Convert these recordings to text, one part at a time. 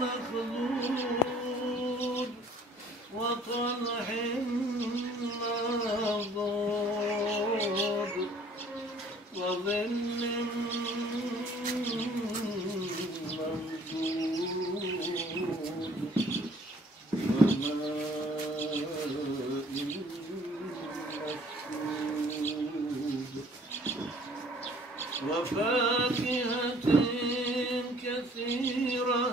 مخضود وطلح منضود وظل وفاكهة كثيرة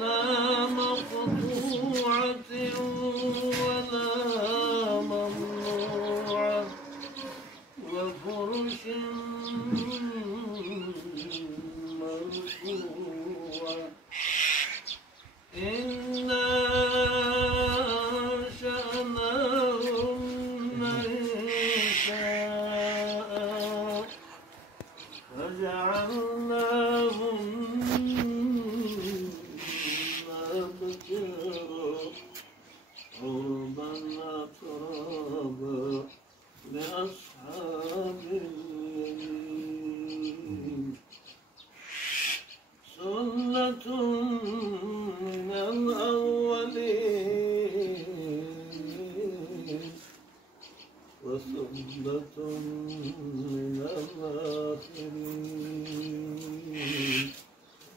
لا مقطوعة ولا ممنوعة وفرش مرفوعة إنا أنشأناهن إنشاء وجعلناهن أبكارا عربا أترابا لأصحاب اليمين سلة من الأولين وثلة من الآخرين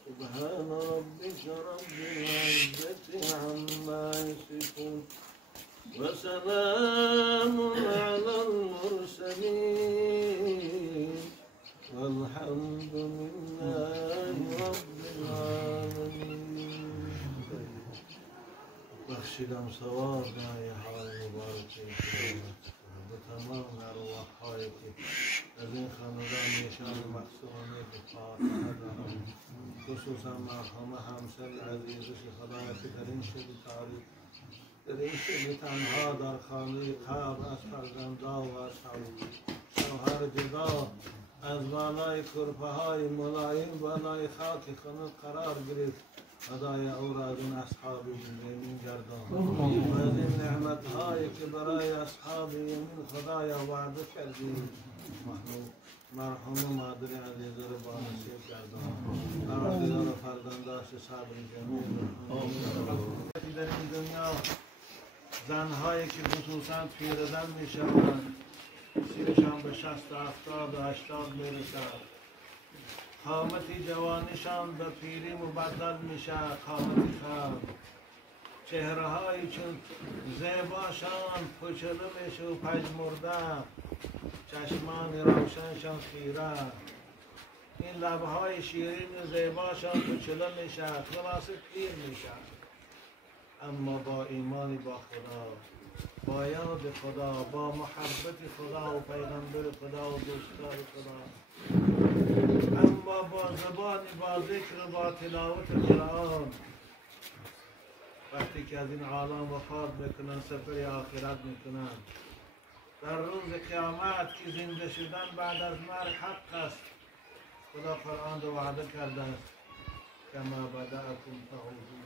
سبحان ربك رب العزة عما يصفون وسلام على المرسلين والحمد لله رب العالمين. بخشیدم ثواب دعای های مبارکی به تمام ارواح‌هایی که از این خاندان نشان مقصودانه به فاتحه دارم، خصوصا مرحوم همسر عزیزش خدای که در این شب تاریک در این شب تنها در خانه قبر از فرزندا و از شوهر جدا از بالای کرپه های ملایم بالای خاک خانه قرار گرفت. خدای او را از این اصحاب یمین گردان و از این نعمت هایی که برای اصحاب یمین خدای وعده کردی مرحوم مادر عزیز را با نصیب گردان. پروردگار فرزنداش صبر جمیل در این دنیا زنهایی که خصوصا پیرزن می شوند، سیرشان به 60 و 70 و 80 می رسد، قامتی جوانشان به پیری مبدل میشه، قامتی خام، چهره های چون زیباشان پچله میشه و پژمرده، چشمان روشنشان خیره، این لبهای شیرین و زیباشان پچله میشه، خلاصه پیر میشه. اما با ایمانی با خدا، با یاد خدا، با محبت خدا و پیغمبر خدا و دوستدار خدا، اما با زبان، با ذکر و با تلاوت قرآن، وقتی که از این عالم وفات بکنن سفر آخرت میکنن، در روز قیامت که زنده شدن بعد از مرگ حق است. خدا قرآن رو وعده کرده است کما بدأکم تعودون.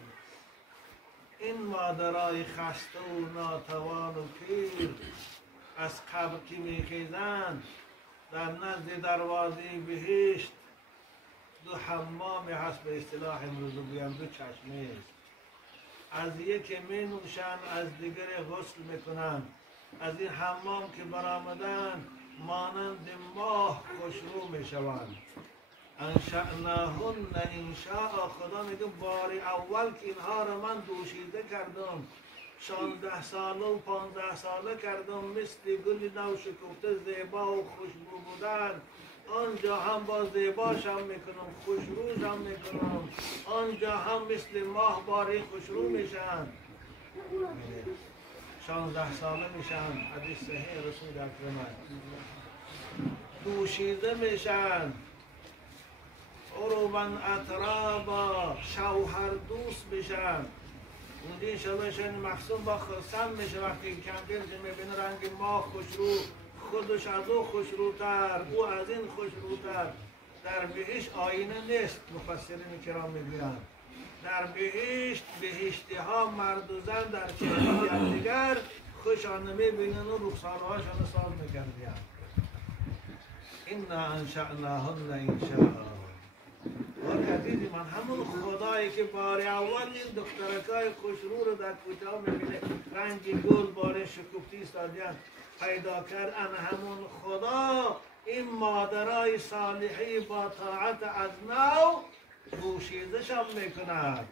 این مادرای خسته و ناتوان و پیر از قبر که میخیزند، در نزد دروازه بهشت دو حمام هست، به اصطلاح امروز بگویم دو چشمه است. از یکی می نوشند، از دیگر غسل میکنند. از این حمام که برآمدند مانند ماه خوشرو میشوند. انشأناهن انشاء. خدا میگه بار اول که اینها را من دوشیده کردم، 16 ساله و 15 ساله کردم، مثل گل نو شکفته زیبا و خوشبو بودن، آنجا هم با زیباشم میکنم، خوشروشم میکنم، آنجا هم مثل ماه باری خوشرو میشن. 16 ساله میشن، حدیث صحیح رسول اکرم دوشیده میشن، عروبا اترابا، شوهر دوست میشن. اونجا شبهشن مخصوص با خرسن میشه، وقتی کمپیر که میبینه رنگ ماه خوشرو، خودش از او خوشروتر، او از این خوشروتر. در بهشت آینه نیست، مفسرین کرام میگویند. در بهشت بهشتی ها مرد و زن در چهره یکدیگر خوشانه میبینن و رخسارهاشان ساز میکردن. انا انشأناهن انشاء. ولی عزیزی من همون خدایی که بار اول این دخترکای خوشرو رو در کوچه میبینه رنگ گل باره شکفتی سادیان پیدا کرد، ان همون خدا این مادرای صالحی با طاعت از نو پوشیدشان میکند،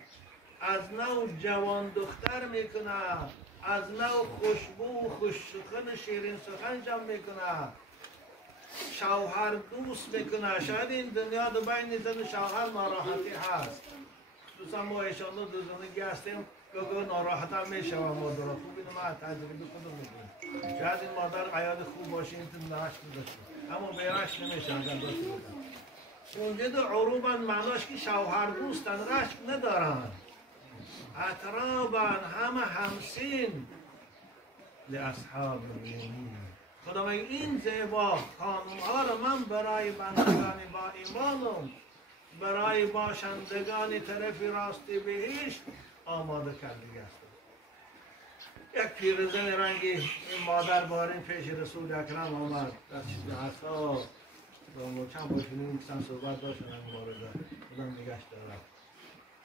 از نو جوان دختر میکند، از نو خوشبو خوش سخن شیرین سخنشان میکند، شوهر دوست میکنه. شاید این دنیا دو بین زن شوهر ناراحتی هست، خصوصا ما ایشانو دو زندگی هستیم گاهی ناراحت هم میشه و مادر خوب اینو ما تجربه خودم میکنیم. شاید این مادر عیاد خوب باشه این تو نرشت داشته اما بیرشت نمیشه اگر داشته بودن. موجود عروبا معناش که شوهر دوستن، رشک ندارن، اطرابن همه همسین لاصحاب الیمین. خدا میگه این زیبا خانم‌ها رو من برای بندگان با ایمانم، برای باشندگان طرف راستی بهشت آماده کرده است. یک پیرزن رنگی این مادر بارین پیش رسول اکرم آمد در چیز عصا و چند باشونیم کسان صحبت داشتن این مورده خدا نگشت دارم.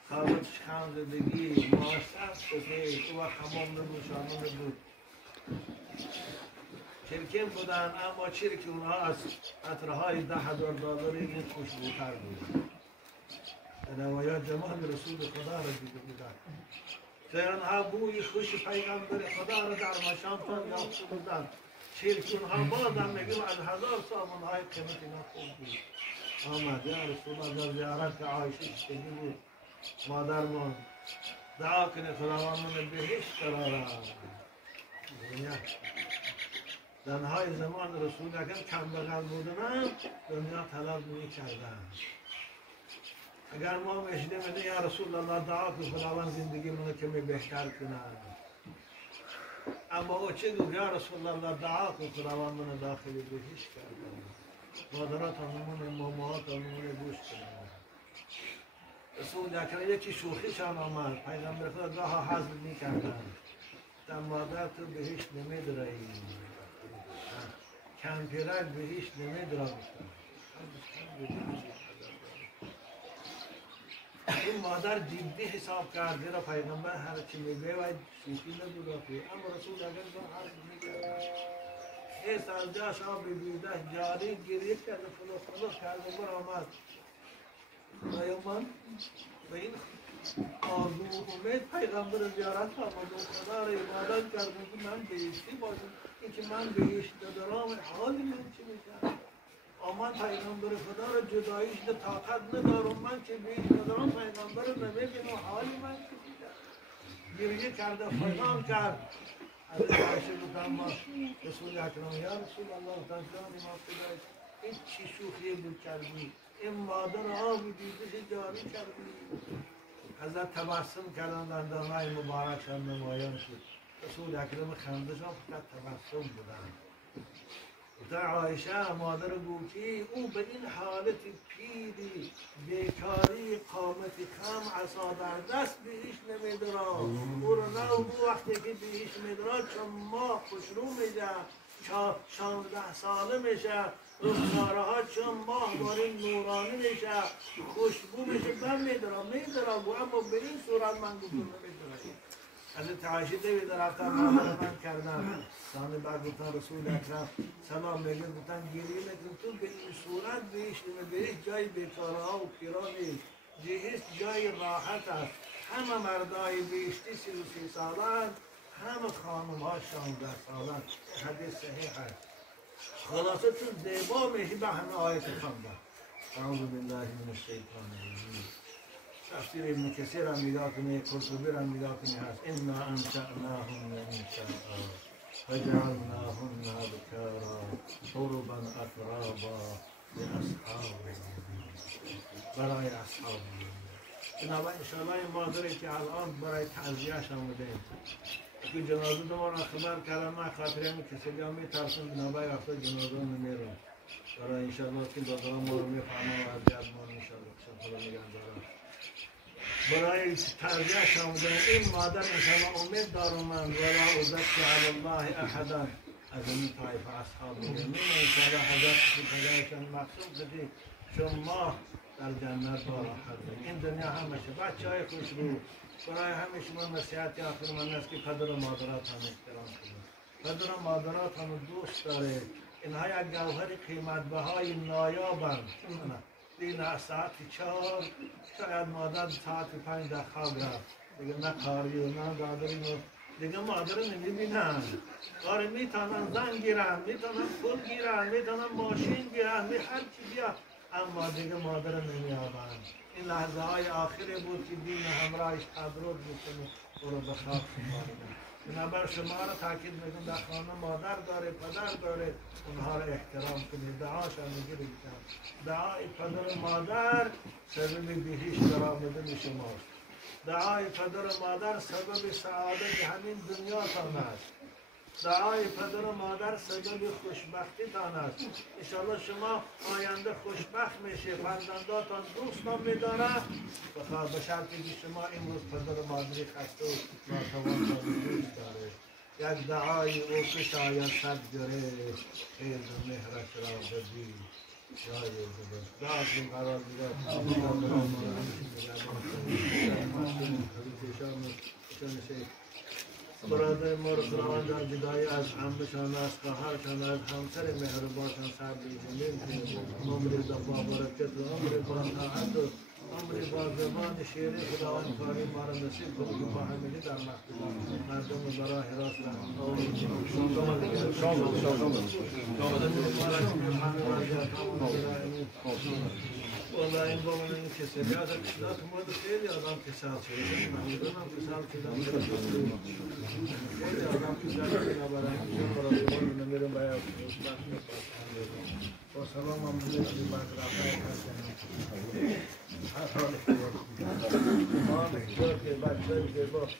خوابتش خانزدگی معصب شده او حمام نبود شامل نبود، چرکین بودن اما چرک اونها از عطرهای $10,000 این خوشبوتر بود. روایات جمال رسول خدا را دیده بودن که آنها بوی خوش پیغمبر خدا را در مشامتان یافته بودن. چرک اونها بازم میگیم از 1000 سامانهای قیمت اینا خوب بود. آمد یا رسول الله زیارت عایشه شدی بود، مادرمان دعا کنه خداوند من بهشت قرارم. زنهای زمان رسول اگر کم بغل بودن دنیا طلب می کردن. اگر ما میشنیم یا رسول الله دعا که خداوند زندگی منو کمی بهتر کنه، اما او چه گفت یا رسول الله دعا که خداوند منو داخل بهشت کرده، مادرات نمونه مامات نمونه گوش کنه. رسول اکرم یکی شوخیشان آمد، پیغمبر خدا گاه حضر می کردن در مادر تو بهشت نمیدرایی، کم پیرک بهشت نمیدرا بستن. این مادر جدی حساب کرده را پیغمبر هر چی میگه و شوخی نبود، اما رسول اگر با هر چی میگه خیس از جاش آب بیده جاری گریه کرده فلوس کرده بر آمد من و این آرزو و امید پیغمبر زیارت آمد و خدا را عبادت کرده که من بهشتی باشم، این که من بهشت دارم حالی من چی میشه؟ آمد پیغمبر خدا را جداییش ده طاقت ندارم، من که بهشت ندارم پیغمبر رو نمیبینم حالی من چی میشه؟ گریه کرده فیضان کرد. حضرت عایشه بودم ما رسول اکرم یا رسول الله تنجان ما خدایش این چی شوخی بود کردی؟ این مادر آبی دیدش جاری کردی. حضرت تبسم کردن دندانهای مبارکشان نمایان شد. رسول اکرم خندشان فقط تبسم بودن. در عایشه مادر گوکی او به این حالت پیری بیکاری قامت خم عصا در دست بهش نمیدرا، او رو نه او وقتی که بهش میدرا چون ما خوشرو میشه 16 ساله میشه، رخساره ها چون ماه داریم نورانی میشه خوشبو میشه من میدرا اما به این صورت من گفتم نمیدرا. حضرت عایشه دوید رفتن مادر من کردن سانه بعد گفتن رسول اکرم سلام میگه گفتن گریه نکن تو به این صورت بهش نمیبریش جای بیکاره ها و پیرا نیست، جهیست جای راحت است، همه مردای بیشتی 33 سالن، همه خانم ها 16 سالن. حدیث صحیح هست. خلاصه تو زیبا میشی به همه آیت خونده. اعوذ بالله من الشیطان الرجیم. تفسیر ابن کثیر هم نگاه کنه، قرطبی هم نگاه کنه هست انا انشأناهن انشاء فجعلناهن بکارا عربا اترابا لاصحاب الیمین، برای اصحاب الیمین. بنابراین انشاءالله این مادری که الان برای تعزیهش آمدیم که جنازه دو ما را خبر کردن، من خاطر همین کسی هم میترسم بنابراین وقتا جنازه نمیرم برای انشاءالله که دادران ما رو میفهمن و عذیت ما انشاءالله خدا نگهدار دارم. برای تعزیهش آمدن این مادر انشاءالله امید دارم من ولا ازکی علی الله احدا از این طایفه اصحاب الیمین انشاءالله حضرت پدرشان مقصود کردی چون ما در جنت بارا کرده. این دنیا همشه بچه های خوش رو برای همه شما نصیحتی آخر من است که پدر و مادرات هم احترام کنید. پدر و مادرات هم دوست داره. اینها یک گوهر قیمت بهای نایابند. دیگه ساعت 4 شاید مادر ساعت 5 در خواب رفت دیگه نه کاری و نه دادری دیگه مادر نمیبینن. آره میتونن زن گیرن، میتونن پول گیرن، میتونن ماشین گیرن، هر چی بیا، اما دیگه مادر نمیابند. این لحظه های آخری بود که دین همراهش تدرود میکنه او رو به خواب شماریدن. بنابر شما را تاکید میکنم در خانه مادر داره، پدر داره، اونها را احترام کنید. دعاش هم میگیرید. دعای پدر و مادر سبب بهشت در آمدن شماست. دعای پدر و مادر سبب سعادت همین دنیاتان است. دعای پدر و مادر سبب خوشبختی تان است. انشاءالله شما آینده خوشبخت میشه، فرزنداتان دوستان میداره، بخواه به شرطی که شما امروز پدر و مادری خسته و ناتوان دوست داره. یک دعای او که شاید صد گره خیز و مهرش را بدی جای دعاتون قرار دیگر برادر ما رو خداوند در جدایی از عمشان، از خواهرشان، از همسر مهربانشان صبر جمیل کنید. عمری با برکت و عمری با طاعت و عمری با زبان شیرین خداوند کاری ما را نصیب کنید که با همگی در مردم برای راست والله این با من این کسی بیاد اکشلات اومده خیلی آدم کسال شده محمودان هم کسال شده خیلی آدم کسال شده برای همون نمیرم باید با سلام هم بلیدی بعد رفعه کردن هر حال ما بکتر که بچه که باشه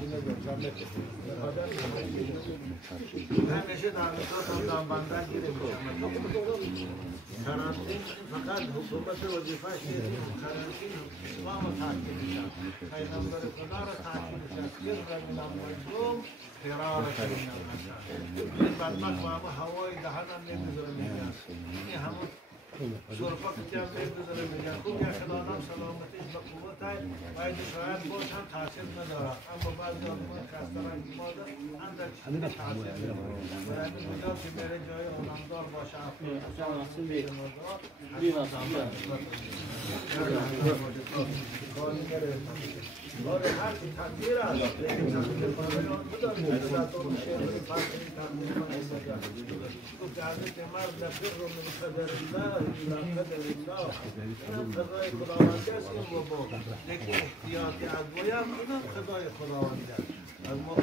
اینه بزنه که همیشه در مثال هم بندن گیره کرانتین فقط حکومت وظیفه‌اش نیست، کرانتین اسلام رو تحکیم می‌شد. پیغمبر خدا را تحکیم می‌شد. که من مظلوم فرارش می‌شد. این بدبخت با همه هوای دهنم نمی‌ذاره میگن. این همون شرفا که هم نمی‌ذاره میگن. خوب یک آدم سلامتیش به قوت است، باید شاید باش هم تاثیر نداره. اما بعضی آدمان خسته رنگی ماده اندر چیزی تاثیر نداره. باید میگم که میره جای علمدار باشه. آره هر چی تدبیر است لیکن تدبیر برای آن بدانید که در طور شعری فرقی تدبیر تو جهده که مرد نفر رو من قدر الله من قدر الله اینم خدای خداوندی است این رو بود لیکن احتیاطی از بایم اینم خدای خداوندی است از ما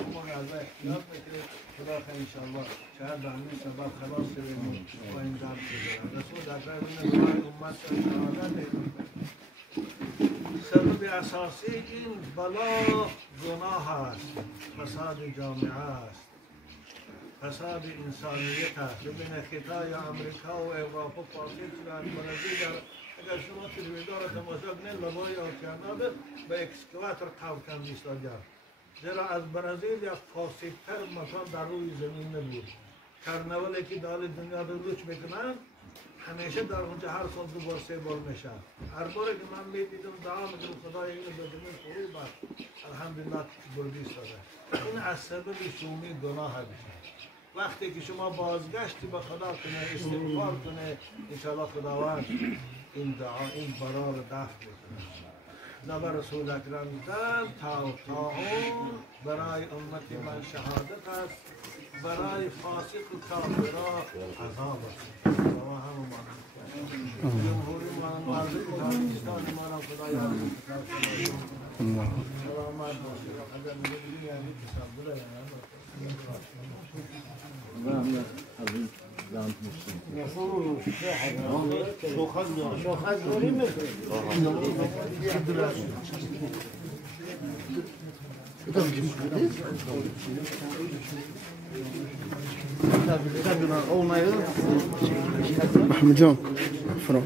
از احتیاط میکنید خدا خیلی انشاءالله شاید به همین سبب خلاص بینیم با این درد بزرم رسول در قرآن برای امت شهادت سبب اساسی این بلا گناه است، فساد جامعه است، فساد انسانیت است. ببین خطای امریکا و اروپا فاسد شدن، برزیل اگر شما تلویزیون را تماشا کنید لبای اوکیانوس به اکسکواتور قایم ایستاده. زیرا از برزیل یک فاسدتر مکان در روی زمین نبود. کرنوالی که دال دنیا رو لوچ میکنن همیشه در اونجا هر سال 2 بار 3 بار میشه. هر باره که من میدیدم دعا میکنم خدای اینو به زمین فرو بر الحمدلله بردی ساده. این از سبب شومی گناه میشه. وقتی که شما بازگشتی به خدا کنه استغفار کنه انشاءالله خداوند این دعا این بلا رو دفع میکنه. نبر رسول اکرم دیدن طاعون برای امت من شهادت است، برای فاسق و کافرها عذاب است. و همون جمهوری مردم پاکستان ما را خدا یاد سلامت باشید. اگر می‌بینید یعنی حساب بوده محمد جان فرام